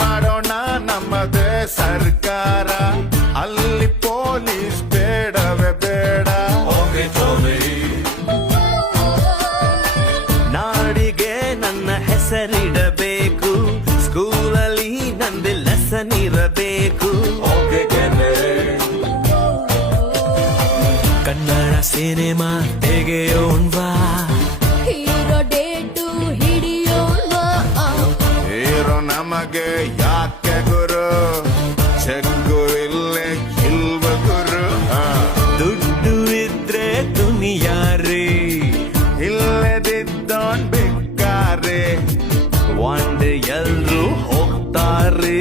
ಮಾಡೋಣ ನಮ್ಮದೇ ಸರ್ಕಾರ, ಅಲ್ಲಿ ಪೊಲೀಸ್ ಬೇಡವೇ ಬೇಡ. ನಾಡಿಗೆ ನನ್ನ ಹೆಸರಿಡಬೇಕು, ಸ್ಕೂಲಲ್ಲಿ ನಂದು ಲೆಸನ್ ಇರಬೇಕು. ಕನ್ನಡ ಸಿನಿಮಾ ತೆಗೆಯೋಣ್ವಾ, ಹೀರೋ ಡೇಟು ಹಿಡಿಯೋಣ. ಹೀರೋ ನಮಗೆ ಯಾಕೆ ಗುರು, ಚೆಕ್ಕು ಇಲ್ಲೇ ಇಲ್ವ ಗುರು. ದುಡ್ಡು ಇದ್ರೆ ದುನಿಯಾರಿ, ಇಲ್ಲದಿದ್ದೋನ್ ಬೇಕಾರೆ. ಒಂದ್ ಎಲ್ರು ಹೋಗ್ತಾರೆ.